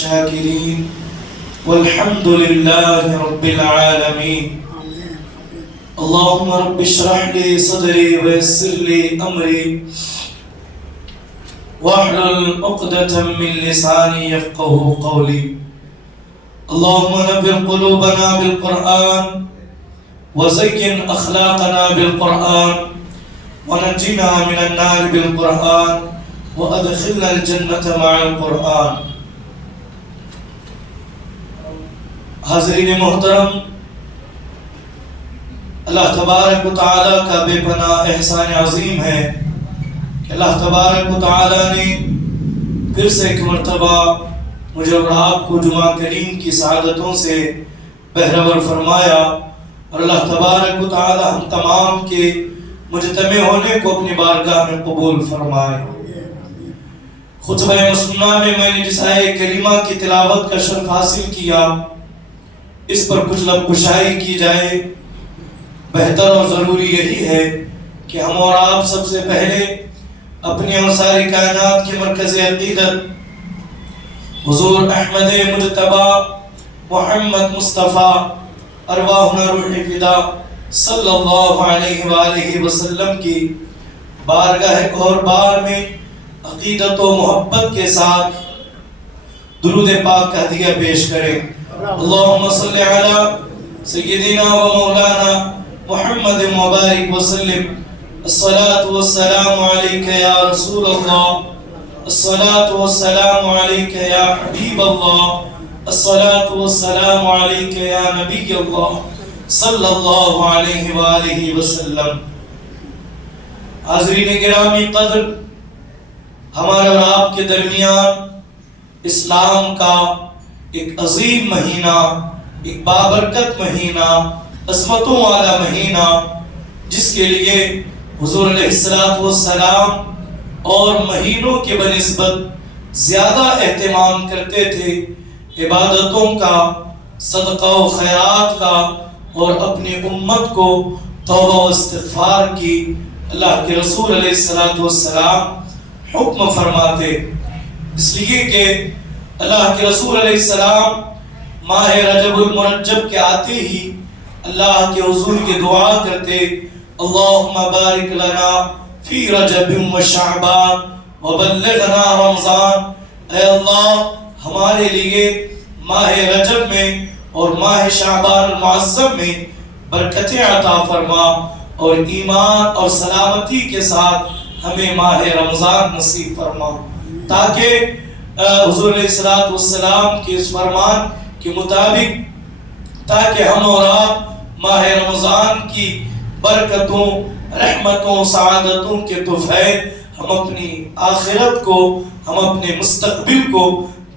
الشاكرين والحمد لله رب العالمين. اللهم رب اشرح لي صدري ويسر لي أمري واحلل عقدة من لساني يفقهوا قولي. اللهم نبر قلوبنا بالقرآن وزين أخلاقنا بالقرآن ونجنا من النار بالقرآن وأدخلنا الجنة مع القرآن. حاضرین محترم، اللہ تبارک و تعالیٰ کا بے پناہ احسان عظیم ہے کہ اللہ تبارک و تعالیٰ نے پھر سے ایک مرتبہ مجھے اور آپ کو جمعہ کریم کی سعادتوں سے بہرور فرمایا، اور اللہ تبارک و تعالیٰ ہم تمام کے مجتمع ہونے کو اپنی بارگاہ میں قبول فرمائے. خطبہ مسنونہ میں نے جس آیہ کریمہ کی تلاوت کا شرف حاصل کیا، اس پر کچھ لب گشائی کی جائے. بہتر اور ضروری یہی ہے کہ ہم اور آپ سب سے پہلے اپنی اور ساری کائنات کے مرکز عقیدت حضور احمد مجتبی محمد مصطفیٰ ارواحنا روح فدا صلی اللہ علیہ وآلہ وسلم کی بارگاہ اور بار میں عقیدت و محبت کے ساتھ درود پاک کا ہدیہ پیش کریں. اللہم صلی علی سیدنا و مولانا محمد مبارک وسلم. الصلاة والسلام علیکہ یا رسول اللہ، الصلاة والسلام علیکہ یا حبیب اللہ، الصلاة والسلام علیکہ یا نبی اللہ صلی اللہ علیہ وآلہ وسلم. حاضرین گرامی قدر، ہمارے اور آپ کے درمیان اسلام کا ایک عظیم مہینہ، ایک بابرکت مہینہ، عظمتوں والا مہینہ، جس کے لیے حضور علیہ السلام اور مہینوں کے بنسبت زیادہ اہتمام کرتے تھے، عبادتوں کا، صدقہ و خیرات کا، اور اپنی امت کو توبہ و استغفار کی اللہ کے رسول علیہ السلام حکم فرماتے. اس لیے کہ اللہ کے رسول علیہ السلام ماہ رجب المرجب کے آتے ہی اللہ کے حضور کی دعا کرتے، اللہم بارک لنا فی رجب و شعبان وبلغنا رمضان. اے اللہ، ہمارے لیے ماہ رجب میں اور ماہ شعبان المعظم میں برکتیں عطا فرما، اور ایمان اور سلامتی کے ساتھ ہمیں ماہ رمضان نصیب فرما، تاکہ حضور علیہ السلام کے اس فرمان کے مطابق تاکہ ہم اور آپ ماہ رمضان کی برکتوں، رحمتوں، سعادتوں کے تحفے ہم اپنی آخرت کو، ہم اپنے مستقبل کو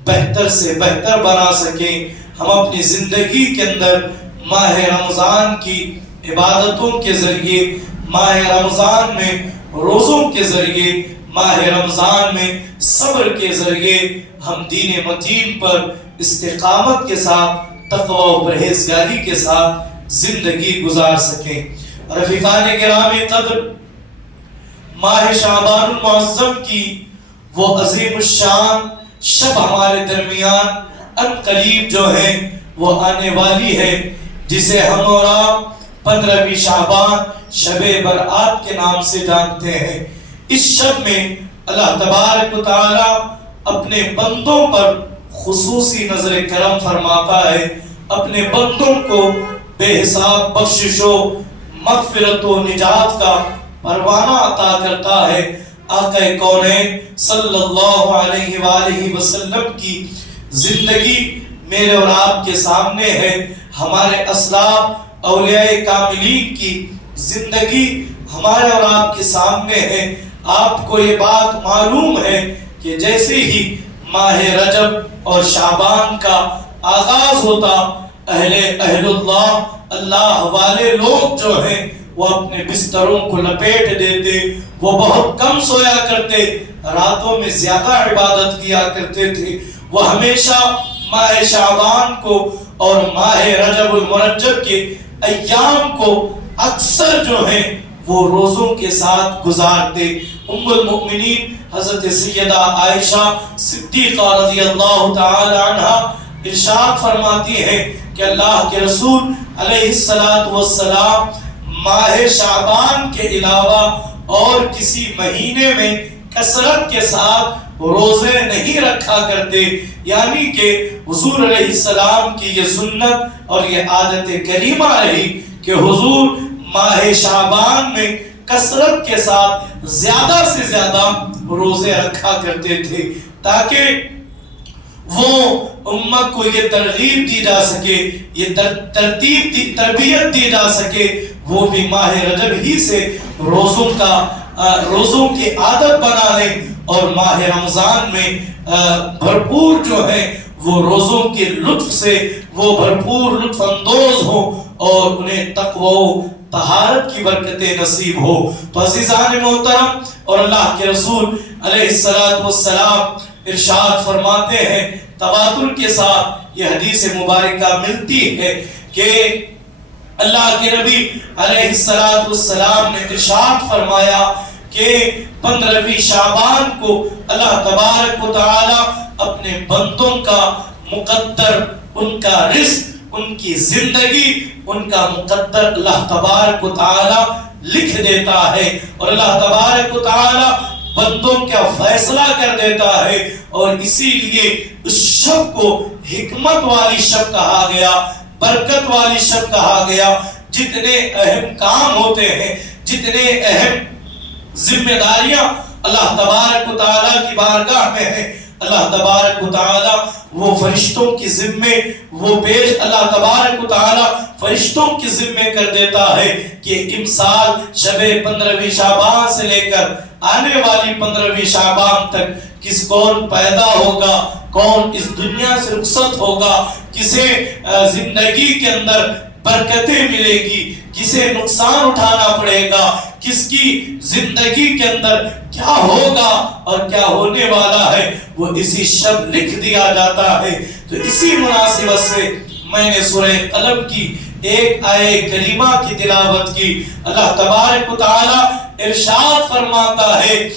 بہتر سے بہتر بنا سکیں. ہم اپنی زندگی کے اندر ماہ رمضان کی عبادتوں کے ذریعے، ماہ رمضان میں روزوں کے ذریعے، ماہ رمضان میں صبر کے ذریعے ہم دین متین پر استقامت کے ساتھ، تقوی و پرہیزگاری کے ساتھ زندگی گزار سکیں. رفیقان گرامی قدر، ماہ شعبان المعظم کی وہ عظیم الشان شب ہمارے درمیان ان قریب جو ہے وہ آنے والی ہے، جسے ہم اور آپ 15ویں شعبان شب برات کے نام سے جانتے ہیں. اس شب میں اللہ تبارک و تعالی اپنے بندوں پر خصوصی نظر کرم فرماتا ہے، اپنے بندوں کو بے حساب بخشش و مغفرت و نجات کا پروانہ عطا کرتا ہے. آقا کونین صلی اللہ علیہ وآلہ وسلم کی زندگی میرے اور آپ کے سامنے ہے. ہمارے اسلاف اولیاء کاملین کی زندگی ہمارے اور آپ کے سامنے ہے. آپ کو یہ بات معلوم ہے کہ جیسے ہی ماہ رجب اور شعبان کا آغاز ہوتا، اہل اللہ، اللہ والے لوگ جو ہیں وہ اپنے بستروں کو لپیٹ دیتے، وہ بہت کم سویا کرتے، راتوں میں زیادہ عبادت کیا کرتے تھے. وہ ہمیشہ ماہ شعبان کو اور ماہ رجب المرجب کے ایام کو اکثر جو ہیں وہ روزوں کے ساتھ گزارتے. ام المؤمنین حضرت سیدہ عائشہ صدیقہ رضی اللہ تعالی عنہ ارشاد فرماتی ہے کہ اللہ کے رسول علیہ السلام ماہ شعبان کے علاوہ اور کسی مہینے میں کثرت کے ساتھ روزے نہیں رکھا کرتے، یعنی کہ حضور علیہ السلام کی یہ سنت اور یہ عادت کریمہ رہی کہ حضور ماہ شعبان میں کثرت کے ساتھ زیادہ سے زیادہ روزے رکھا کرتے تھے، تاکہ وہ امت کو یہ ترغیب دی جا سکے، یہ تربیت دی جا سکے، وہ بھی ماہ رجب ہی سے روزوں کی عادت بنا لیں اور ماہ رمضان میں بھرپور جو ہے وہ روزوں کے لطف سے وہ بھرپور لطف اندوز ہو اور انہیں تقوی و طہارت کی برکتیں نصیب ہو۔ تو عزیزان محترم، اور اللہ کے رسول علیہ السلام ارشاد فرماتے ہیں، تواتر کے ساتھ یہ حدیث مبارکہ ملتی ہے کہ اللہ کے نبی علیہ السلام نے ارشاد فرمایا کہ 15ویں شعبان کو اللہ تبارک و تعالی اپنے بندوں کا مقدر، ان کا رزق، ان کی زندگی، ان کا مقدر اللہ تبارک و تعالی لکھ دیتا ہے، اور اللہ تبارک و تعالی بندوں کا فیصلہ کر دیتا ہے، اور اسی لیے اس شب کو حکمت والی شب کہا گیا، برکت والی شب کہا گیا۔ جتنے اہم کام ہوتے ہیں، جتنے اہم ذمہ داریاں اللہ تبارک و تعالیٰ کی بارگاہ میں ہیں، اللہ تبارک و تعالیٰ وہ فرشتوں کی ذمے اللہ تبارک و تعالیٰ فرشتوں کی ذمے کر دیتا ہے کہ امسال شب 15ویں شعبان سے لے کر آنے والی 15ویں شعبان تک کون پیدا ہوگا، کون اس دنیا سے رخصت ہوگا، کسے زندگی کے اندر برکتیں ملے گی، کسے نقصان اٹھانا پڑے گا، کس کی زندگی کے اندر کیا ہوگا اور کیا ہونے والا ہے، وہ اسی شب لکھ دیا جاتا ہے۔ تو اسی مناسبت سے میں نے سورہ قلم کی ایک آیے کریمہ کی تلاوت کی۔ اللہ تبارک و تعالی ارشاد فرماتا ہے،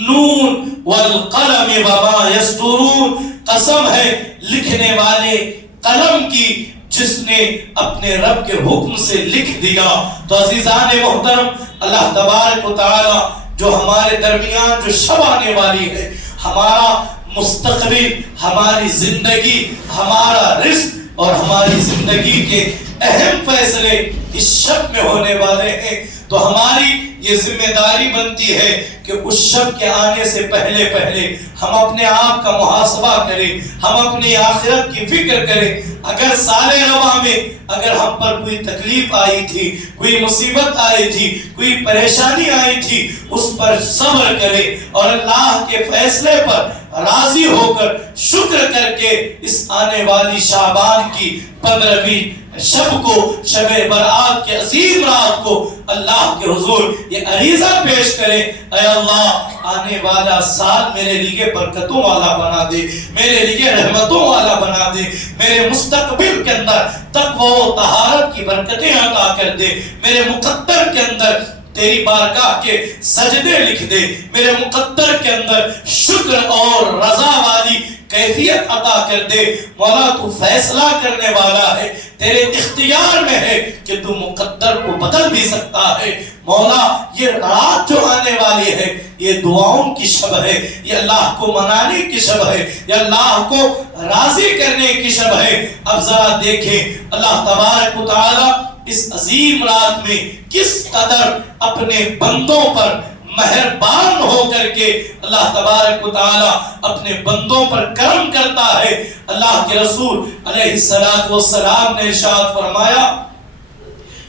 نون والقلم وما یسطرون، قسم ہے لکھنے والے قلم کی جس نے اپنے رب کے حکم سے لکھ دیا۔ تو عزیزان محترم، اللہ تبارک و تعالی جو ہمارے درمیان جو شب آنے والی ہے، ہمارا مستقبل، ہماری زندگی، ہمارا رزق اور ہماری زندگی کے اہم فیصلے اس شب میں ہونے والے ہیں، تو ہماری یہ ذمہ داری بنتی ہے کہ اس شب کے آنے سے پہلے ہم اپنے آپ کا محاسبہ کریں، ہم اپنی آخرت کی فکر کریں۔ اگر سال رواں میں اگر ہم پر کوئی تکلیف آئی تھی، کوئی مصیبت آئی تھی، کوئی پریشانی آئی تھی، اس پر صبر کریں اور اللہ کے فیصلے پر راضی ہو کر شکر کر کے اس آنے والی شعبان کی 15ویں شب کو، شب برات کے عظیم رات کو اللہ کے حضور یہ عریضہ پیش کرے، اے اللہ آنے والا سال میرے لیے برکتوں والا بنا دے، میرے لیے رحمتوں والا بنا دے، میرے مستقبل کے اندر تقوی و طہارت کی برکتیں عطا کر دے، میرے مقدر کے اندر تیری بارگاہ کے سجدے لکھ دے، میرے مقدر کے اندر شکر اور رضا والی کیفیت عطا کر دے۔ مولا تو فیصلہ کرنے والا ہے، تیرے اختیار میں ہے کہ تو مقدر کو بدل بھی سکتا ہے۔ مولا یہ رات جو آنے والی ہے یہ دعاؤں کی شب ہے، یہ اللہ کو منانے کی شب ہے، یہ اللہ کو راضی کرنے کی شب ہے۔ اب ذرا دیکھیں اللہ تبارک و تعالی اس عظیم رات میں کس قدر اپنے بندوں پر مہربان ہو کر کے اللہ تبارک و تعالی اپنے بندوں پر کرم کرتا ہے۔ اللہ کے رسول علیہ السلام نے ارشاد فرمایا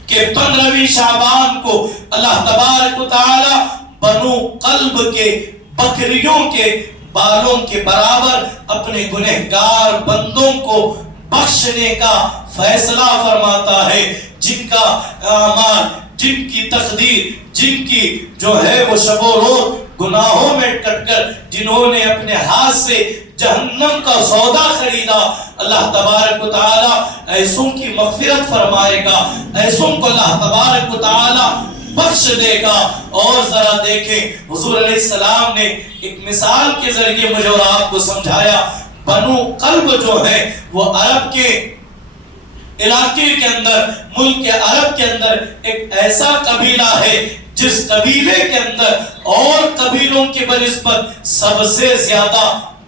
کہ 15ویں شعبان کو اللہ تبارک و تعالی بنو قلب کے بکریوں کے بالوں کے برابر اپنے گنہگار بندوں کو بخشنے کا فیصلہ فرماتا ہے، جن کا اعمال، جن کی تقدیر، جن کی جو ہے وہ شب و روز گناہوں میں کٹ کر جنہوں نے اپنے ہاتھ سے جہنم کا سودا خریدا، اللہ تبارک و تعالی ایسوں کی مغفرت فرمائے گا، ایسوں کو اللہ تبارک و تعالی بخش دے گا۔ اور ذرا دیکھیں حضور علیہ السلام نے ایک مثال کے ذریعے مجھے اور آپ کو سمجھایا۔ بنو قلب جو ہے وہ عرب کے علاقے کے اندر، ملک کے عرب کے اندر ایک ایسا قبیلہ ہے جس قبیلے کے اندر اور قبیلوں کے بنسبت سب سے زیادہ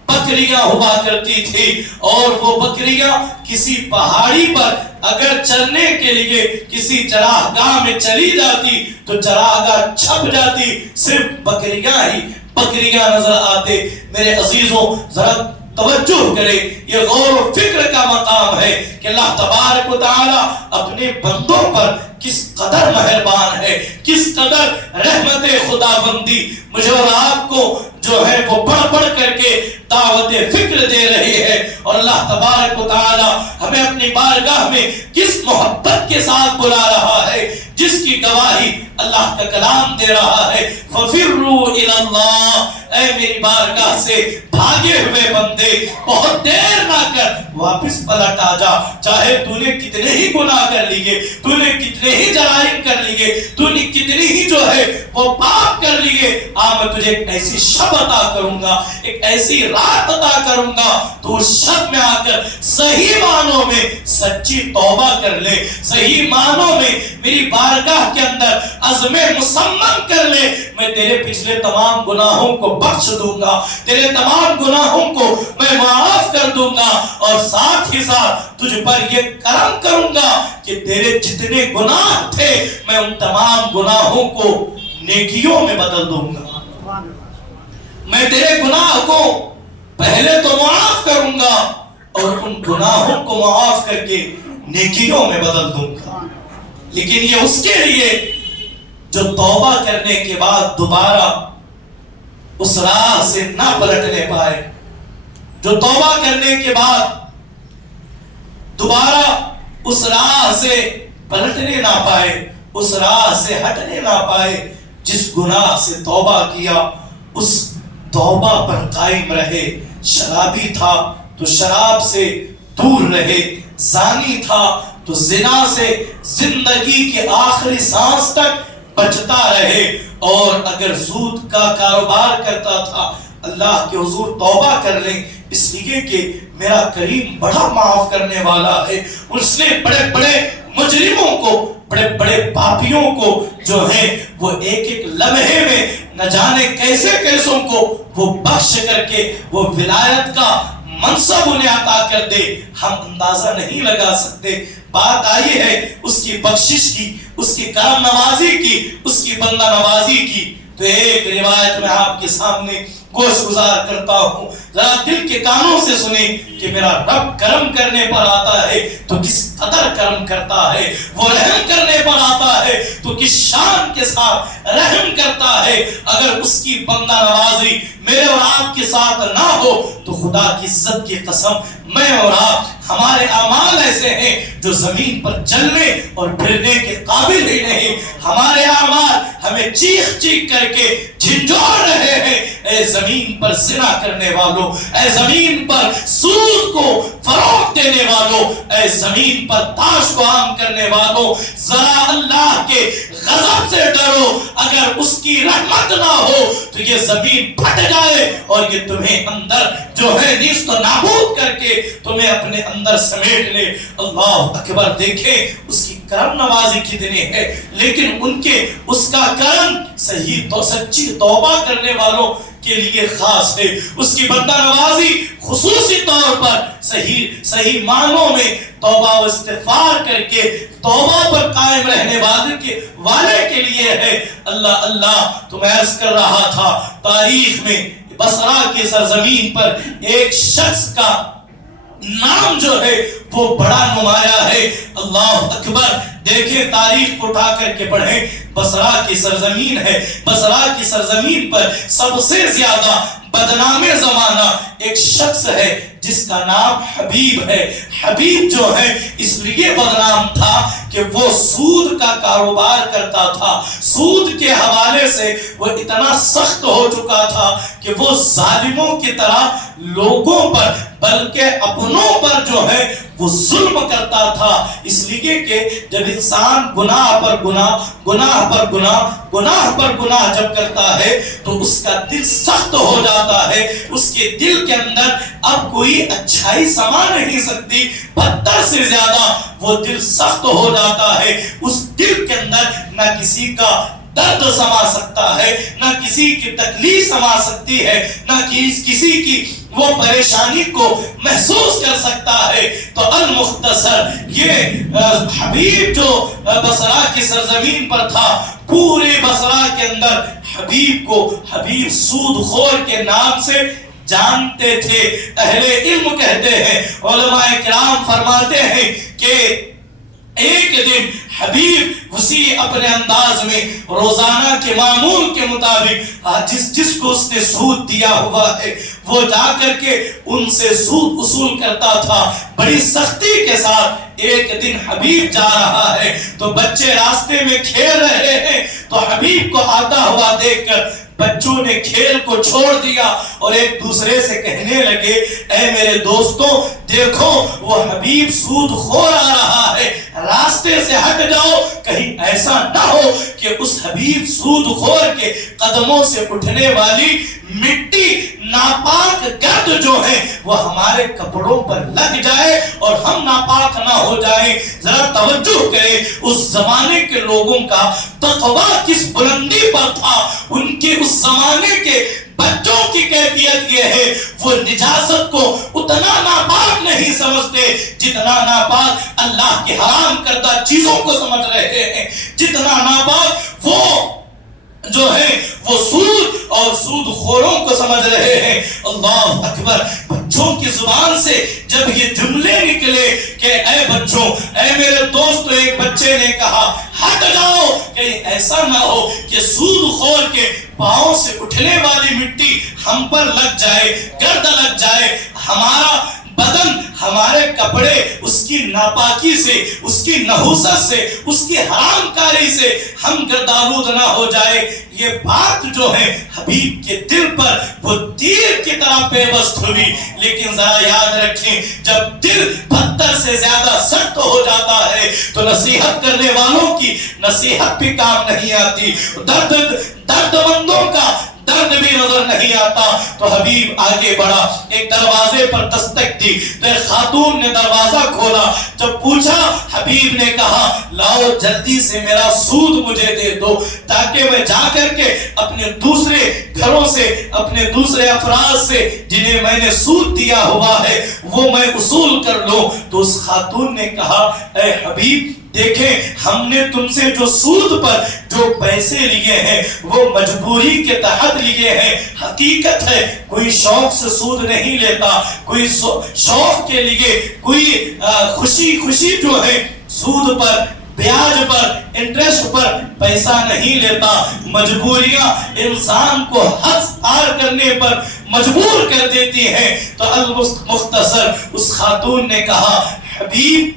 بکریاں ہوا کرتی تھی، اور وہ بکریاں کسی پہاڑی پر اگر چرنے کے لیے کسی چراگاہ میں چلی جاتی تو چراگاہ چھپ جاتی، صرف بکریاں ہی بکریاں نظر آتے۔ میرے عزیزوں ذرا توجہ کرے، یہ غور و فکر کا مقام ہے کہ اللہ تبارک و تعالی اپنے بندوں پر کس قدر مہربان ہے، کس قدر رحمت خداوندی مجھے اور آپ کو جو ہے وہ بڑھ بڑھ کر کے دعوت فکر دے رہی ہے۔ اور اللہ تبارک و تعالی ہمیں اپنی بارگاہ میں کس محبت کے ساتھ بلا رہا ہے، جس کی گواہی اللہ کا کلام دے رہا ہے۔ فَفِرُّوا إِلَى اللَّهِ، اے میری بارگاہ سے بھاگے ہوئے بندے بہت دیر نہ کر، واپس پلٹ آ جا۔ چاہے تو نے کتنے ہی گناہ کر لیے، تو نے کتنے ہی جرائم کر لیے، تو نے کتنی ہی جو ہے وہ پاپ کر لیے، میں تجھے ایک ایسی شب عطا کروں گا، ایک ایسی رات عطا کروں گا، تو اس شب میں آ کر صحیح معنوں میں سچی توبہ کر لے، صحیح معنوں میں میری بارگاہ کے اندر عزم مصمم کر لے۔ میں تیرے پچھلے تمام گناہوں کو بخش دوں گا، تیرے تمام گناہوں کو میں معاف کر دوں گا، اور ساتھ ہی ساتھ تجھ پر یہ کرم کروں گا کہ تیرے جتنے گناہ تھے میں ان تمام گناہوں کو نیکیوں میں بدل دوں گا۔ میں تیرے گناہ کو پہلے تو معاف کروں گا اور ان گناہوں کو معاف کر کے نیکیوں میں بدل دوں گا۔ لیکن یہ اس کے لیے جو توبہ کرنے کے بعد دوبارہ اس راہ سے نہ پلٹنے پائے، جو توبہ کرنے کے بعد دوبارہ اس راہ سے پلٹنے نہ پائے، اس راہ سے ہٹنے نہ پائے، جس گناہ سے توبہ کیا اس توبہ پر قائم رہے۔ شرابی تھا تو شراب سے دور رہے، زانی تھا تو زنا سے زندگی کے آخری سانس تک بچتا رہے، اور اگر سود کا کاروبار کرتا تھا اللہ کے حضور توبہ کر لیں، اس لیے کہ میرا کریم بڑا معاف کرنے والا ہے۔ اس نے بڑے بڑے مجرموں کو، بڑے بڑے پاپیوں کو جو ہیں وہ ایک ایک لمحے میں نہ جانے کیسے کیسوں کو وہ بخش کر کے وہ ولایت کا منصب انہیں عطا کر دے، ہم اندازہ نہیں لگا سکتے۔ بات آئی ہے اس کی بخشش کی، اس کی کرم نوازی کی، اس کی بندہ نوازی کی، تو ایک روایت میں آپ کے سامنے گوش گزار کرتا ہوں، ذرا دل کے کانوں سے سنیں کہ میرا رب کرم کرنے پر آتا ہے تو کس قدر کرم کرتا ہے، وہ رحم کرنے پر آتا ہے تو کس شان کے ساتھ رحم کرتا ہے۔ اگر اس کی بندہ نوازی میرے اور آپ کے ساتھ نہ ہو تو خدا کی عزت کی قسم میں اور آپ ہمارے اعمال ایسے ہیں جو زمین پر چلنے اور پھرنے کے قابل ہی نہیں۔ ہمارے اعمال ہمیں چیخ چیخ کر کے جھنجھوڑ رہے ہیں، اے زمین پر زنا کرنے والوں، اے زمین پر سود کو فروغ دینے والوں، اے زمین پر تاش کو عام کرنے والوں، ذرا اللہ کے غضب سے ڈرو۔ اگر اس کی رحمت نہ ہو تو یہ زمین پھٹ جائے اور یہ تمہیں اندر جو ہے نیست و نابود کر کے تمہیں اپنے اندر سمیٹ لے۔ اللہ اکبر، دیکھیں اس کی کرم نوازی کتنی ہے، لیکن ان کے اس کا کرم صحیح تو سچی توبہ کرنے والوں کے لیے خاص ہے۔ اس کی بندہ نوازی خصوصی طور پر صحیح معنوں میں توبہ و استغفار کر کے توبہ پر قائم رہنے والے کے لیے ہے۔ اللہ تو میں عرض کر رہا تھا، تاریخ میں بصرہ کی سرزمین پر ایک شخص کا نام جو ہے وہ بڑا نمایاں ہے۔ اللہ اکبر، دیکھیں تاریخ کو اٹھا کر کے پڑھیں، بصرہ کی سرزمین ہے، بصرہ کی سرزمین پر سب سے زیادہ بدنام زمانہ ایک شخص ہے جس کا نام حبیب ہے۔ حبیب جو ہے اس لیے بدنام تھا کہ وہ سود کا کاروبار کرتا تھا، سود کے حوالے سے وہ اتنا سخت ہو چکا تھا کہ وہ ظالموں کی طرح لوگوں پر بلکہ اپنوں پر جو ہے وہ ظلم کرتا تھا۔ اس لیے کہ جب انسان گناہ پر گناہ، گناہ پر گناہ، گناہ پر گناہ جب کرتا ہے تو اس کا دل سخت ہو جاتا ہے، اس کے دل کے اندر اب کوئی اچھائی سما نہیں سکتی، بدتر سے زیادہ وہ دل سخت ہو جاتا ہے۔ اس دل کے اندر نہ کسی کا درد سما سکتا ہے، نہ کسی کی تکلیف سما سکتی ہے، نہ کسی کی وہ پریشانی کو محسوس کر سکتا ہے۔ تو المختصر یہ حبیب جو بصرہ کی سرزمین پر تھا، پورے بصرہ کے اندر حبیب کو حبیب سود خور کے نام سے جانتے تھے۔ اہل علم کہتے ہیں، علماء کرام فرماتے ہیں کہ ایک دن حبیب اسی اپنے انداز میں روزانہ کے معمول کے مطابق جس کو اس نے سود دیا ہوا ہے وہ جا کر کے ان سے سود وصول کرتا تھا بڑی سختی کے ساتھ۔ ایک دن حبیب جا رہا ہے تو بچے راستے میں کھیل رہے ہیں، تو حبیب کو آتا ہوا دیکھ کر بچوں نے کھیل کو چھوڑ دیا اور ایک دوسرے سے کہنے لگے، اے میرے دوستوں دیکھو وہ حبیب سود خور آ رہا ہے، راستے سے ہٹ جاؤ، کہیں ایسا نہ ہو کہ اس حبیب سود خور کے قدموں سے اٹھنے والی مٹی، ناپاک گرد جو ہے وہ ہمارے کپڑوں پر لگ جائے اور ہم ناپاک نہ ہو جائیں۔ ذرا توجہ کریں، اس زمانے کے لوگوں کا تقویٰ کس بلندی پر تھا۔ ان کے اس زمانے کے بچوں کی کیفیت یہ ہے، وہ نجاست کو اتنا ناپاک نہیں سمجھتے جتنا ناپاک اللہ کے حرام کردہ چیزوں کو سمجھ رہے ہیں، جتنا ناپاک وہ جو ہے وہ سود اور سود خوروں کو سمجھ رہے ہیں۔ اللہ اکبر، بچوں کی زبان سے جب یہ جملے نکلے کہ اے بچوں، اے میرے دوست، ایک بچے نے کہا ہٹ جاؤ، کہیں ایسا نہ ہو کہ سود خور کے پاؤں سے اٹھنے والی مٹی ہم پر لگ جائے، گرد لگ جائے، ہمارا بدن، ہمارے کپڑے اس کی ناپاکی سے، اس کی نحوست سے، اس کی حرام کاری سے ہم گردآلود نہ ہو جائے۔ یہ بات جو ہے حبیب کے دل پر وہ تیر کی طرح پیوست ہوئی۔ لیکن ذرا یاد رکھیں، جب دل پتھر سے زیادہ سخت ہو جاتا ہے تو نصیحت کرنے والوں کی نصیحت بھی کام نہیں آتی، درد مندوں کا درد بھی نظر نہیں آتا۔ تو حبیب آگے بڑھا، ایک دروازے پر دستک دی تو ایک خاتون نے دروازہ کھولا۔ جب پوچھا، حبیب نے کہا لاؤ جلدی سے میرا سود مجھے دے دو تاکہ میں جا کر کے اپنے دوسرے گھروں سے، اپنے دوسرے افراد سے جنہیں میں نے سود دیا ہوا ہے وہ میں وصول کر لوں۔ تو اس خاتون نے کہا اے حبیب دیکھیں، ہم نے تم سے جو سود پر جو پیسے لیے ہیں وہ مجبوری کے تحت لیے ہیں۔ حقیقت ہے کوئی شوق سے سود نہیں لیتا، کوئی شوق کے لیے، کوئی خوشی جو ہے سود پر، بیاج پر، انٹرسٹ پر پیسہ نہیں لیتا۔ مجبوریاں انسان کو حد پار کرنے پر مجبور کر دیتی ہیں۔ تو المختصر اس خاتون نے کہا حبیب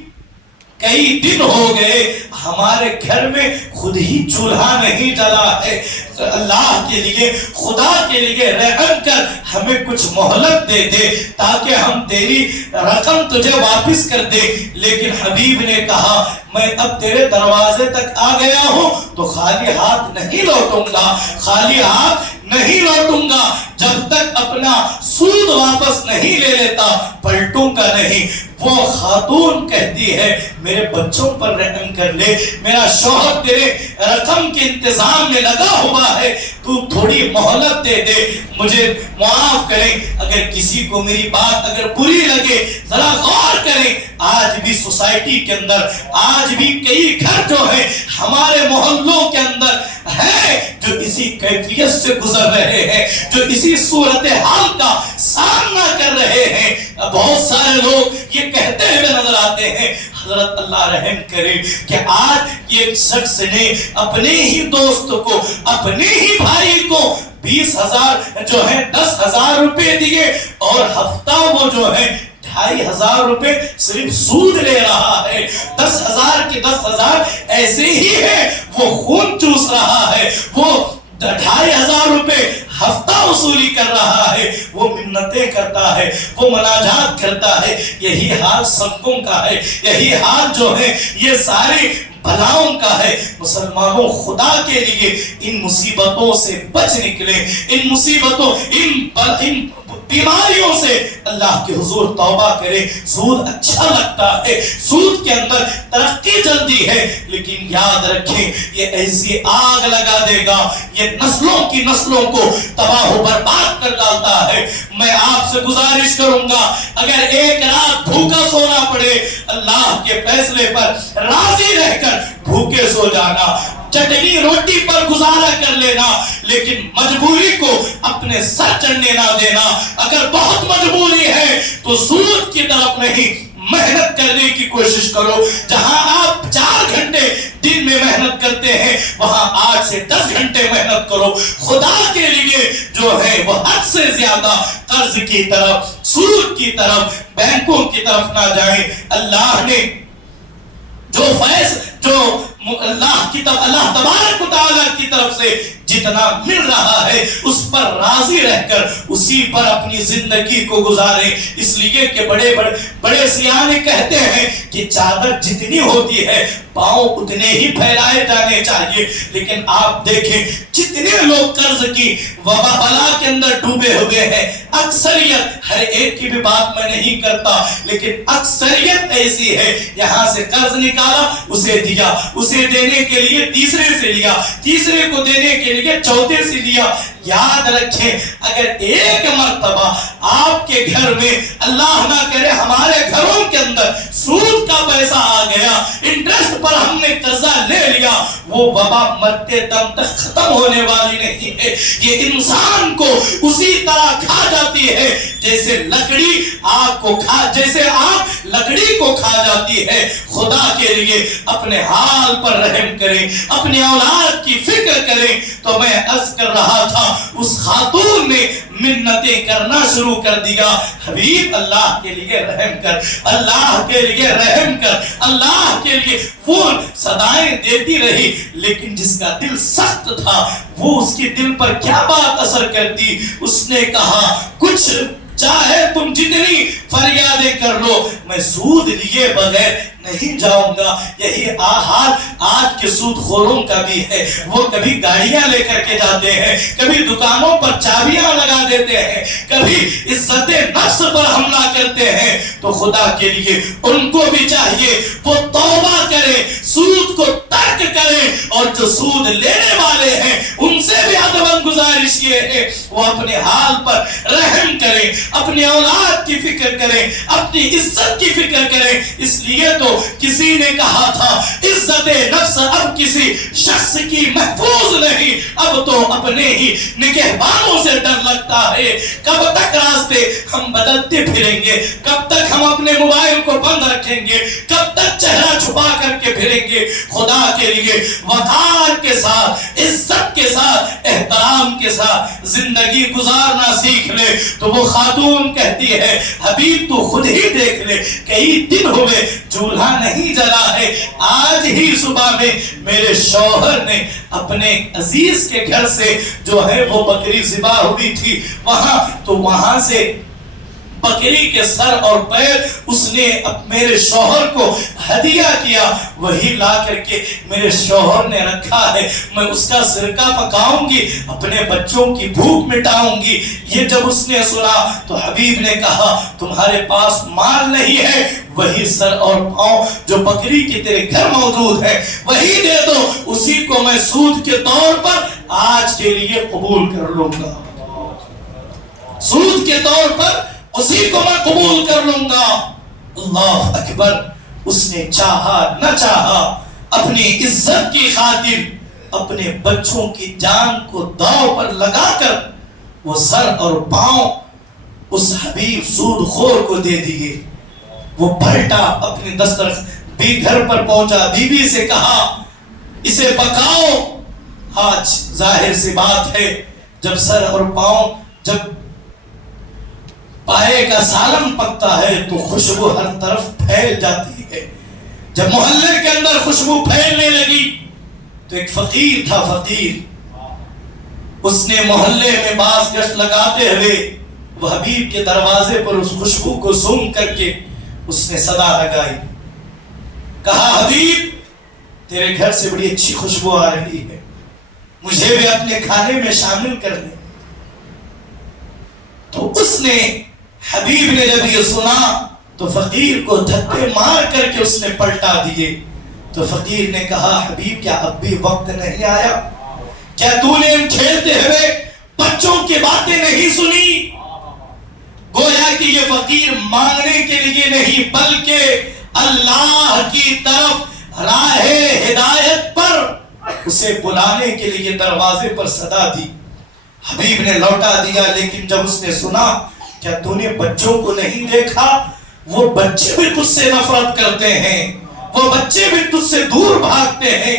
کئی دن ہو گئے ہمارے گھر میں خود ہی چولہا نہیں جلا ہے، اللہ کے لیے، خدا کے لیے رحم کر ہمیں کچھ مہلت دے دے تاکہ ہم تیری رقم تجھے واپس کر دے۔ لیکن حبیب نے کہا میں اب تیرے دروازے تک آ گیا ہوں تو خالی ہاتھ نہیں لوٹوں گا، خالی ہاتھ نہیں لوٹوں گا، جب تک اپنا سود واپس نہیں لے لیتا پلٹوں گا نہیں۔ وہ خاتون کہتی ہے میرے بچوں پر رحم کر لے، میرا شوہر تیرے رقم کے انتظام میں لگا ہوا ہے، تو تھوڑی مہلت دے دے، مجھے معاف کریں۔ اگر کسی کو میری بات اگر بری لگے ذرا غور کریں، آج بھی سوسائٹی کے اندر، آج بھی کئی گھر جو ہے ہمارے محلوں کے اندر ہے جو اسی کیفیت سے گزر رہے ہیں، جو اسی صورتحال کا سامنا کر رہے ہیں۔ بہت سارے لوگ یہ کہتے ہوئے نظر آتے ہیں، حضرت اللہ رحم کرے کہ آج ایک شخص نے اپنے ہی دوست کو، اپنے ہی بھائی کو 20,000 جو ہے 10,000 روپے دیے اور ہفتہ وہ جو ہے 2,500 روپے صرف سود لے رہا ہے. 10,000 کے 10,000 ایسے ہی ہے، وہ خون چوس رہا ہے، وہ 2,500 روپے ہفتہ وصولی کر رہا ہے، وہ منتیں کرتا ہے، وہ مناجات کرتا ہے. یہی حال سبکوں کا ہے، یہی حال جو ہے یہ ساری بلاؤں کا ہے. مسلمانوں خدا کے لیے ان مصیبتوں سے بچ نکلیں، ان مصیبتوں ان بیماریوں سے اللہ کے حضور توبہ کرے. سود اچھا لگتا ہے، سود کے اندر ترقی جلدی ہے، لیکن یاد رکھیں یہ ایسی آگ لگا دے گا، یہ نسلوں کو تباہ و برباد کر ڈالتا ہے. میں آپ سے گزارش کروں گا اگر ایک رات بھوکا سونا پڑے اللہ کے فیصلے پر راضی رہ کر بھوکے سو جانا، چٹنی روٹی پر گزارا کر لینا، لیکن مجبوری کو اپنے سر چڑھنے نہ دینا. اگر بہت مجبوری ہے تو سود کی طرف نہیں، محنت کرنے کی کوشش کرو. جہاں آپ 4 گھنٹے دن میں محنت کرتے ہیں وہاں 8 سے 10 گھنٹے محنت کرو. خدا کے لیے جو ہے وہ حد سے زیادہ قرض کی طرف، سود کی طرف، بینکوں کی طرف نہ جائیں. اللہ نے جو اللہ تبارک و تعالیٰ کی طرف سے جتنا مل رہا ہے اس پر راضی رہ کر اسی پر اپنی زندگی کو گزاریں. اس لیے کہ بڑے سیانے کہتے ہیں کہ چادر جتنی ہوتی ہے پاؤں اتنے ہی پھیلائے جانے چاہیے. لیکن آپ دیکھیں جتنے لوگ قرض کی وبا بلا کے اندر ڈوبے ہوئے ہیں، اکثریت، ہر ایک کی بھی بات میں نہیں کرتا لیکن اکثریت ایسی ہے، یہاں سے قرض نکالا اسے دیا، اسے دینے کے لیے تیسرے سے لیا، تیسرے کو دینے کے لیے چوتھے سے لیا. یاد رکھیں اگر ایک مرتبہ آپ کے گھر میں، اللہ نہ کرے ہمارے گھروں کے اندر سود کا پیسہ آ گیا، انٹرسٹ پر ہم نے قرضہ لے لیا، وہ وبا مرتے دم تک ختم ہونے والی نہیں ہے. یہ انسان کو اسی طرح کھا جاتی ہے جیسے آگ لکڑی کو کھا جاتی ہے. خدا کے لیے اپنے حال پر رحم کریں، اپنی اولاد کی فکر کریں. تو میں عرض کر رہا تھا اس خاتون نے منتیں کرنا شروع کر دیا، حبیب اللہ کے لیے رحم کر، اللہ کے لیے رحم کر، اللہ کے لیے. وہ صدائیں دیتی رہی لیکن جس کا دل سخت تھا وہ اس کے دل پر کیا بات اثر کرتی. اس نے کہا کچھ چاہے تم جتنی فریادیں کر لو میں سود لیے بغیر نہیں جاؤں گا. یہی حال آج کے سود خوروں کا بھی ہے. وہ کبھی گاڑیاں لے کر کے جاتے ہیں، کبھی دکانوں پر چابیاں لگا دیتے ہیں، کبھی عزت نفس پر حملہ کرتے ہیں. تو خدا کے لیے ان کو بھی چاہیے وہ توبہ کرے، سود کو ترک کرے، اور جو سود لینے والے ہیں ان سے بھی ادب گزارش یہ ہے وہ اپنے حال پر رحم کریں، اپنی اولاد کی فکر کریں، اپنی عزت کی فکر کریں. اس لیے تو کسی نے کہا تھا عزت نفس اب کسی شخص کی محفوظ نہیں، اب تو اپنے ہی نگہبانوں سے ڈر لگتا ہے. کب تک راستے ہم بدلتے پھریں گے؟ کب تک ہم اپنے موبائل کو بند رکھیں گے؟ کب تک چہرہ چھپا کر کے پھریں گے؟ خدا کے لیے وقار کے ساتھ، عزت کے ساتھ، احترام کے ساتھ زندگی گزارنا سیکھ لے. تو وہ خاتون کہتی ہے حبیب تو خود ہی دیکھ لے، کئی دن ہوئے چولہا نہیں جلا ہے. آج ہی صبح میں میرے شوہر نے اپنے عزیز کے گھر سے جو ہے وہ بکری ذبح ہوئی تھی وہاں سے بکری کے سر اور پیر اس نے میرے شوہر کو ہدیہ کیا. وہی لا کر کے میرے شوہر نے رکھا ہے. میں اس کا سرکہ پکاؤں گی، اپنے بچوں کی بھوک مٹاؤں گی. یہ جب اس نے سنا تو حبیب نے کہا تمہارے پاس مال نہیں ہے، وہی سر اور پاؤں جو بکری کی تیرے گھر موجود ہے وہی دے دو، اسی کو میں سود کے طور پر آج کے لیے قبول کر لوں گا. سود کے طور پر اسی کو میں قبول کر لوں گا. اللہ اکبر. اس نے چاہا نہ چاہا اپنی عزت کی خاطر اپنے بچوں کی جان کو داؤ پر لگا کر وہ سر اور پاؤں اس حبیب سود خور کو دے دیے. وہ پلٹا اپنے بھی گھر پر پہنچا، بیوی سے کہا اسے پکاؤ. آج ظاہر سی بات ہے جب سر اور پاؤں، جب پائے کا سالن پکتا ہے تو خوشبو ہر طرف پھیل جاتی ہے۔ جب محلے کے اندر خوشبو پھیلنے لگی تو ایک فقیر تھا، فقیر، اس نے محلے میں باز گشت لگاتے ہوئے وہ حبیب کے دروازے پر اس خوشبو کو سونگھ کر کے اس نے صدا لگائی، کہا حبیب تیرے گھر سے بڑی اچھی خوشبو آ رہی ہے، مجھے بھی اپنے کھانے میں شامل کر لیں۔ تو اس نے، حبیب نے جب یہ سنا تو فقیر کو دھکے مار کر کے اس نے پلٹا دیے۔ تو فقیر نے کہا حبیب کیا اب بھی وقت نہیں آیا؟ کیا تو نے ان کھیلتے ہوئے بچوں کی باتیں نہیں سنی؟ گویا کہ یہ فقیر مانگنے کے لیے نہیں بلکہ اللہ کی طرف راہ ہدایت پر اسے بلانے کے لیے دروازے پر صدا دی۔ حبیب نے لوٹا دیا، لیکن جب اس نے سنا کیا تو نے بچوں کو نہیں دیکھا؟ وہ بچے بھی تجھ سے نفرت کرتے ہیں، وہ بچے بھی تجھ سے دور بھاگتے ہیں۔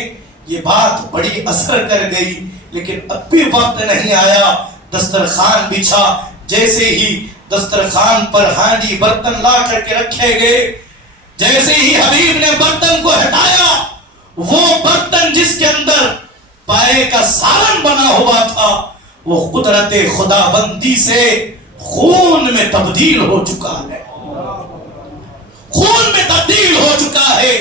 یہ بات بڑی اثر کر گئی، لیکن اب بھی وقت نہیں آیا۔ دسترخوان بچھا، جیسے ہی دسترخوان پر ہانڈی برتن لا کر کے رکھے گئے، جیسے ہی حبیب نے برتن کو ہٹایا، وہ برتن جس کے اندر پائے کا سالن بنا ہوا تھا وہ قدرت خدا بندی سے خون میں تبدیل ہو چکا ہے، خون میں تبدیل ہو چکا ہے۔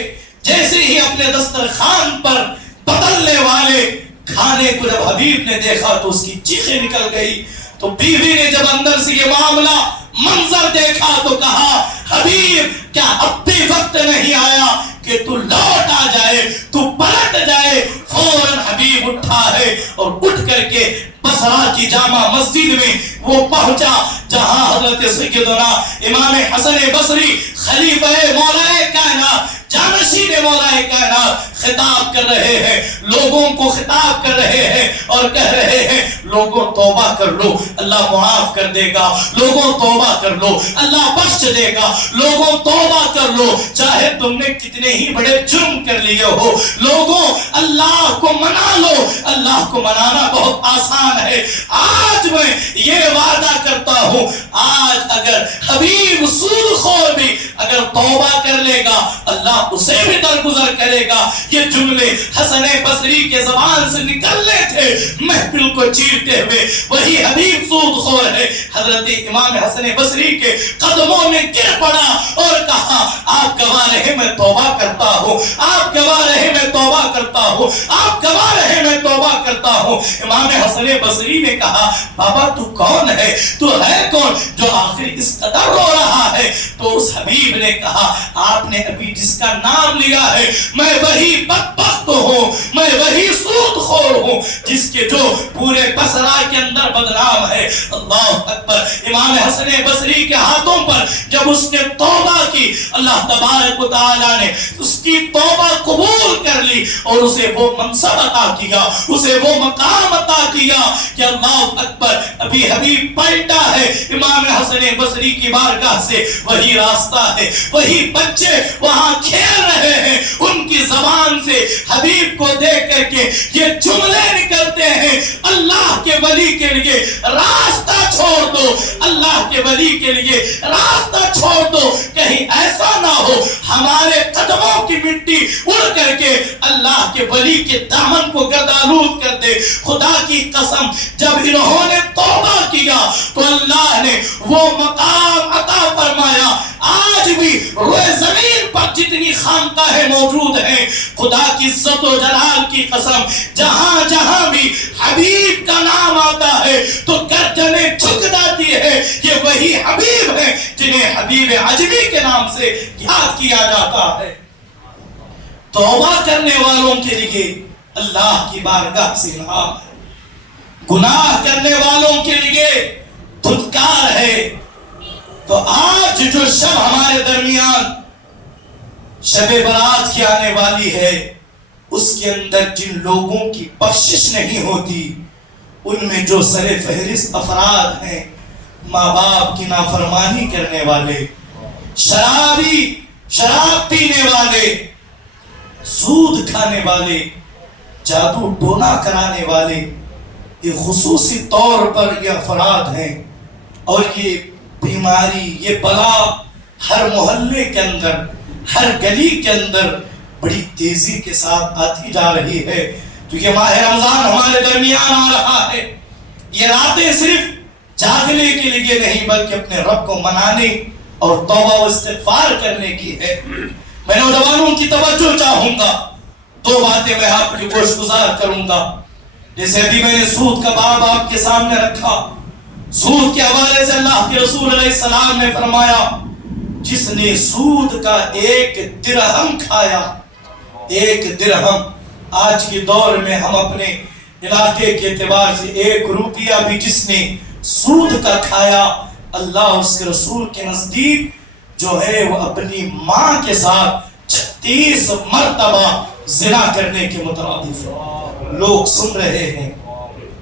جیسے ہی اپنے دسترخوان پر بدلنے والے کھانے کو جب حبیب نے دیکھا تو اس کی چیخیں نکل گئی۔ تو بیوی نے جب اندر سے یہ معاملہ منظر دیکھا تو کہا حبیب کیا اب بھی وقت نہیں آیا کہ تو لوٹ آ جائے، تو پلٹ جائے؟ فوراً حبیب اٹھا ہے اور اٹھ کر کے بصرہ کی جامع مسجد میں وہ پہنچا جہاں حضرت سیدنا امام حسن بصری خلیفہ مولا کائنات، جانشین مولا کائنات خطاب کر رہے ہیں، لوگوں کو خطاب کر رہے ہیں اور کہہ رہے ہیں لوگوں توبہ کر لو، اللہ معاف کر دے گا، لوگوں توبہ کر لو، اللہ بخش دے گا، لوگوں توبہ کر لو، چاہے تم نے کتنے ہی بڑے جرم کر لیے ہو، لوگوں اللہ کو منا لو، اللہ کو منانا بہت آسان ہے۔ آج میں یہ وعدہ کرتا ہوں، آج اگر حبیب سود خور بھی اگر توبہ کر لے گا اللہ اسے بھی درگزر کرے گا۔ یہ جملے حسن بصری کے زبان سے نکلنے تھے محفل کو چیرتے ہوئے، وہی حبیب سود خور ہے۔ حضرت امام حسن بصری کے قدموں میں گر پڑا اور کہا آپ گواہ رہے میں توبہ کرتا ہوں، آپ گواہ رہے میں توبہ کرتا ہوں، آپ گواہ رہے میں توبہ کرتا ہوں۔ امام حسن بصری نے کہا بابا تو کون ہے، تو ہے کون جو آخر اس قدر رو رہا ہے؟ تو اس حبیب نے کہا آپ نے ابھی جس کا نام لیا ہے میں وہی بدبخت ہوں، میں وہی سود خور ہوں جس کے جو پورے بصرہ کے اندر بدنام ہے۔ اللہ اکبر۔ امام حسن بصری کے ہاتھوں پر جب اس نے توبہ کی اللہ تبارک و تعالی نے اس کی توبہ قبول کر لی اور اسے وہ منصب عطا کیا، اسے وہ مقام عطا کیا کہ اللہ اکبر ابھی حبیب پلٹا ہے امام حسن بصری کی بارگاہ سے، وہی راستہ ہے، وہی بچے وہاں کھیل رہے ہیں، ان کی زبان سے حبیب کو دیکھ کر کے یہ جملے نکلتے ہیں اللہ کے ولی کے لیے راستہ چھوڑ دو، اللہ کے ولی کے لیے راستہ چھوڑ دو، کہیں ایسا نہ ہو ہمارے قدموں کی مٹی اڑ کر کے اللہ کے ولی کے دامن کو گردآلود کر دے۔ خدا کی قسم جب انہوں نے توبہ کیا تو اللہ نے وہ مقام عطا فرمایا۔ آج بھی روئے زمین پر جتنی خانقاہیں موجود ہیں خدا کی عزت و جلال کی قسم جہاں جہاں بھی حبیب کا نام آتا ہے تو گردنیں جھک جاتی ہے۔ یہ وہی حبیب ہے جنہیں حبیب عجمی کے نام سے یاد کیا جاتا ہے۔ توبہ کرنے والوں کے لیے اللہ کی بارگاہ سے انعام ہے، گناہ کرنے والوں کے لیے دھتکار ہے۔ تو آج جو شب ہمارے درمیان شب برات کی آنے والی ہے اس کے اندر جن لوگوں کی بخشش نہیں ہوتی ان میں جو سر فہرست افراد ہیں ماں باپ کی نافرمانی کرنے والے، شرابی، شراب پینے والے، سود کھانے والے، جادو ٹونا کرانے والے، یہ خصوصی طور پر یہ افراد ہیں، اور یہ بیماری، یہ بلا ہر محلے کے اندر، ہر گلی کے اندر بڑی تیزی کے ساتھ آتی جا رہی ہے. کیونکہ ماہ رمضان ہمارے درمیان آ رہا ہے. یہ راتیں صرف جاگنے کے لیے نہیں بلکہ اپنے رب کو منانے اور توبہ و استغفار کرنے کی ہے. میں نوجوانوں کی توجہ چاہوں گا، دو باتیں میں آپ کی گوش گزار کروں گا. جیسے ابھی میں نے سود کا باب آپ کے سامنے رکھا، سود کے حوالے سے اللہ کے رسول علیہ السلام نے فرمایا جس نے سود کا 1 درہم کھایا، 1 درہم، آج کے دور میں ہم اپنے علاقے کے اعتبار سے 1 روپیہ بھی جس نے سود کا کھایا، اللہ اس کے رسول کے نزدیک جو ہے وہ اپنی ماں کے ساتھ 36 مرتبہ زنا کرنے کے مترادف ہے. لوگ سن رہے ہیں،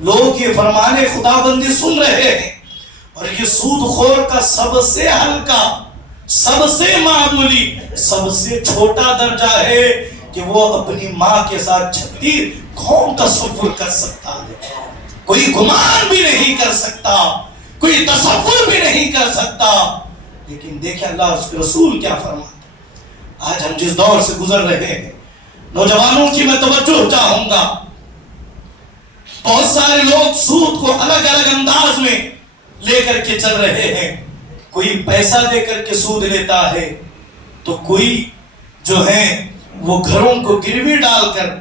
لوگ یہ فرمانے خدا بندی سن رہے ہیں، اور یہ سود خور کا سب سے ہلکا، سب سے معمولی، سب سے چھوٹا درجہ ہے کہ وہ اپنی ماں کے ساتھ 36. کون تصور کر سکتا ہے؟ کوئی گمان بھی نہیں کر سکتا، کوئی تصور بھی نہیں کر سکتا. لیکن دیکھیں اللہ اس کے رسول کیا فرماتا ہے. آج ہم جس دور سے گزر رہے ہیں، نوجوانوں کی میں توجہ چاہوں گا. بہت سارے لوگ سود کو الگ الگ انداز میں لے کر کے چل رہے ہیں. کوئی پیسہ دے کر کے سود لیتا ہے، تو کوئی جو ہے وہ گھروں کو گروی ڈال کر،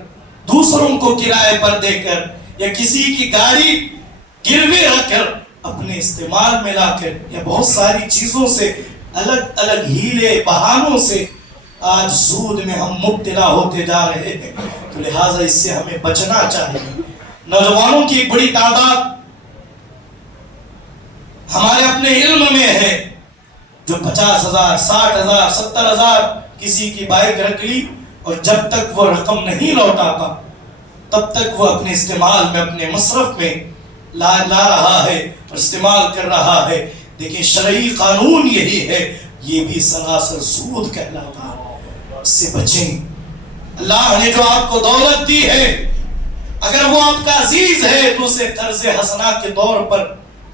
دوسروں کو کرائے پر دے کر، یا کسی کی گاڑی گروی رکھ کر اپنے استعمال میں لا کر، یا بہت ساری چیزوں سے الگ الگ ہیلے بہانوں سے آج سود میں ہم مبتلا ہوتے جا رہے ہیں. تو لہٰذا اس سے ہمیں بچنا چاہیے. نوجوانوں کی ایک بڑی تعداد ہمارے اپنے علم میں ہے جو 50,000 60,000 70,000 کسی کی بائک رکھ لی، اور جب تک وہ رقم نہیں لوٹاتا تب تک وہ اپنے استعمال میں، اپنے مصرف میں لا رہا ہے اور استعمال کر رہا ہے. دیکھیں شرعی قانون یہی ہے، یہ بھی سراسر سود کہلاتا ہے. اس سے بچیں. اللہ نے جو آپ کو دولت دی ہے، اگر وہ آپ کا عزیز ہے تو اسے قرض حسنہ کے طور پر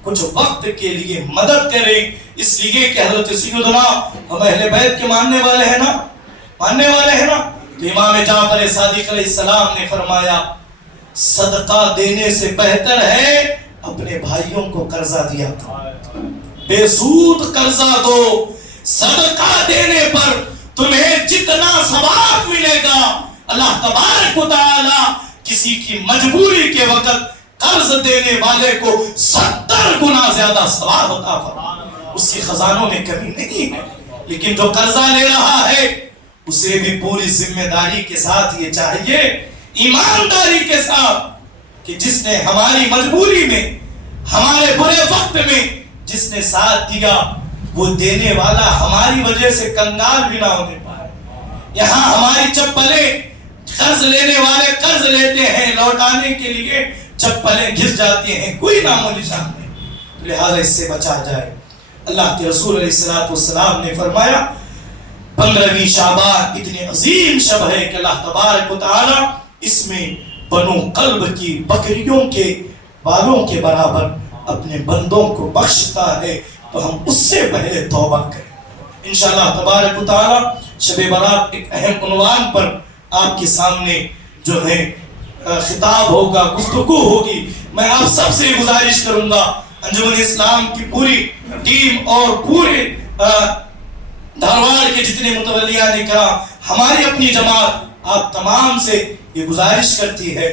کچھ وقت کے لیے مدد کریں. اس لیے کہ حضرت سیدنا ہم اہل بیت کے ماننے والے ہیں نا، تو امام جعفر صادق علیہ السلام نے فرمایا صدقہ دینے سے بہتر ہے اپنے بھائیوں کو قرضہ دیا تھا. بے سود قرضہ دو، صدقہ دینے پر تمہیں جتنا ثواب ملے گا، اللہ تبارک و تعالی کسی کی مجبوری کے وقت قرض دینے والے کو 70 گنا زیادہ ثواب عطا فرمائے. اس کی خزانوں میں کمی نہیں ہے. لیکن جو قرضہ لے رہا ہے اسے بھی پوری ذمہ داری کے ساتھ یہ چاہیے، ایمانداری کے ساتھ، کہ جس نے ہماری مجبوری میں، ہمارے برے وقت میں جس نے ساتھ دیا، وہ دینے والا ہماری وجہ سے کنگال بھی نہ ہونے پائے. یہاں ہماری چپلیں، قرض لینے والے قرض لیتے ہیں، لوٹانے کے لیے چپلیں گھس جاتی ہیں، کوئی نام و نشان نہیں. لہذا اس سے بچا جائے. اللہ کے رسول علیہ السلام نے فرمایا 15ویں شعبان اتنی عظیم شب ہے کہ اللہ تبارک و تعالی اس میں بنو قلب کی بکریوں کے بالوں کے برابر اپنے بندوں کو بخشتا ہے. تو ہم اس سے پہلے توبہ کریں. انشاءاللہ تبارک و تعالی شب برات ایک اہم عنوان پر آپ کے سامنے جو ہے خطاب ہوگا، گفتگو ہوگی. میں آپ سب سے گزارش کروں گا، انجمن اسلام کی پوری ٹیم اور پورے دھارواڑ کے جتنے متولیان کرام، ہماری اپنی جماعت آپ تمام سے یہ گزارش کرتی ہے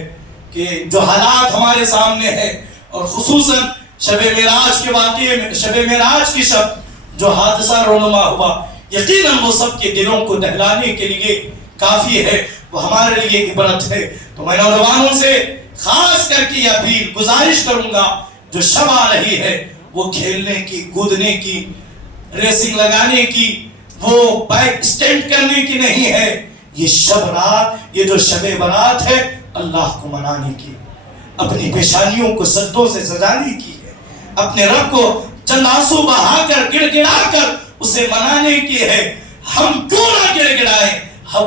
کہ جو حالات ہمارے سامنے ہیں، اور خصوصاً شب معراج کے واقعے میں، شب معراج کی شب جو حادثہ رونما ہوا، یقیناً وہ سب کے دلوں کو دہلانے کے لیے کافی ہے، وہ ہمارے لیے عبرت ہے. تو میں نوجوانوں سے خاص کر کے یہ اپیل گزارش کروں گا، جو شب آ رہی ہے وہ کھیلنے کی، کودنے کی، ریسنگ لگانے کی، وہ بائک اسٹینڈ کرنے کی نہیں ہے. یہ شب رات، یہ جو شب برات ہے، اللہ کو منانے کی، اپنی پیشانیوں کو سجدوں سے سجانے کی ہے، اپنے رب کو چند آنسو بہا کر، گڑ گڑا کر اسے منانے کی ہے. ہم کیوں نہ گڑ گڑائیں؟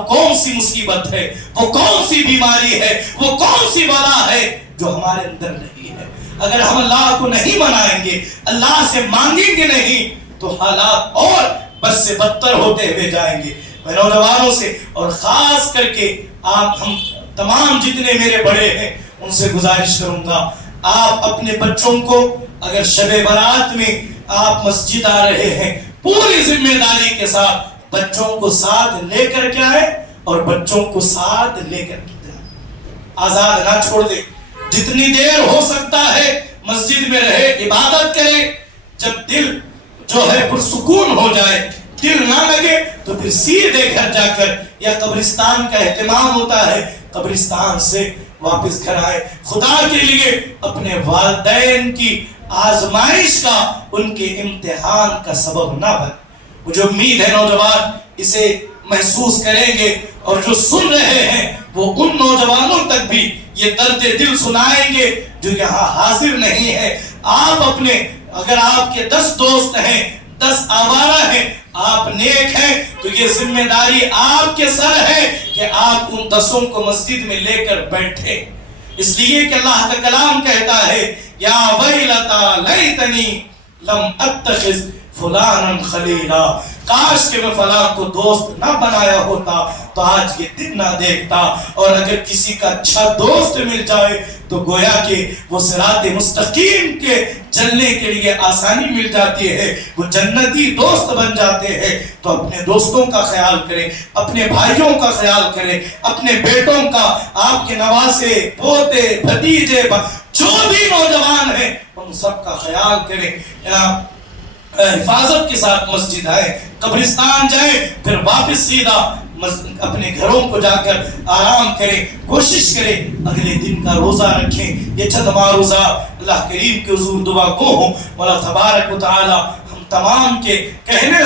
کون سی مصیبت ہے، وہ کون سی بیماری ہے، وہ کون سی بلا ہے جو ہمارے اندر نہیں ہے. اگر ہم اللہ کو نہیں منائیں گے, اللہ سے مانگیں گے نہیں, تو حالات اور بد سے بدتر ہوتے ہوئے جائیں گے. میں نوجوانوں سے اور خاص کر کے ہم تمام جتنے میرے بڑے ہیں ان سے گزارش کروں گا, آپ اپنے بچوں کو اگر شب برات میں آپ مسجد آ رہے ہیں, پوری ذمہ داری کے ساتھ بچوں کو ساتھ لے کر کے آئے اور بچوں کو ساتھ لے کر کے جائیں. آزاد نہ چھوڑ دے. جتنی دیر ہو سکتا ہے مسجد میں رہے, عبادت کرے. جب دل جو ہے پرسکون ہو جائے, دل نہ لگے, تو پھر سیدھے گھر جا کر, یا قبرستان کا اہتمام ہوتا ہے, قبرستان سے واپس گھر آئے. خدا کے لیے اپنے والدین کی آزمائش کا, ان کے امتحان کا سبب نہ بن. مجھے امید ہے نوجوان اسے محسوس کریں گے, اور جو سن رہے ہیں وہ ان نوجوانوں تک بھی یہ درد دل سنائیں گے جو یہاں حاضر نہیں ہے. آپ اپنے, اگر آپ کے 10 دوست ہیں, 10 آوارہ ہیں, آپ نیک ہیں, تو یہ ذمہ داری آپ کے سر ہے کہ آپ ان 10 کو مسجد میں لے کر بیٹھے. اس لیے کہ اللہ کا کلام کہتا ہے, یا ویلتا لیتنی لم اتخذ فلانا خلیلا, کاش کہ میں فلاں کو دوست نہ بنایا ہوتا تو آج یہ دن نہ دیکھتا. اور اگر کسی کا اچھا دوست مل جائے تو گویا کہ وہ صراط مستقیم کے چلنے کے لیے آسانی مل جاتی ہے, وہ جنتی دوست بن جاتے ہیں. تو اپنے دوستوں کا خیال کریں, اپنے بھائیوں کا خیال کریں, اپنے بیٹوں کا, آپ کے نواسے, پوتے, بھتیجے, جو بھی نوجوان ہیں ان سب کا خیال کریں. حفاظت کے ساتھ مسجد آئے, قبرستان جائیں, پھر واپس سیدھا اپنے گھروں کو جا کر آرام کریں. کوشش کریں اگلے دن کا روزہ رکھیں. یہ چند معروضہ اللہ کریم کے حضور دعا گو ہوں. مولا تبارک و تعالی ہم تمام کے کہنے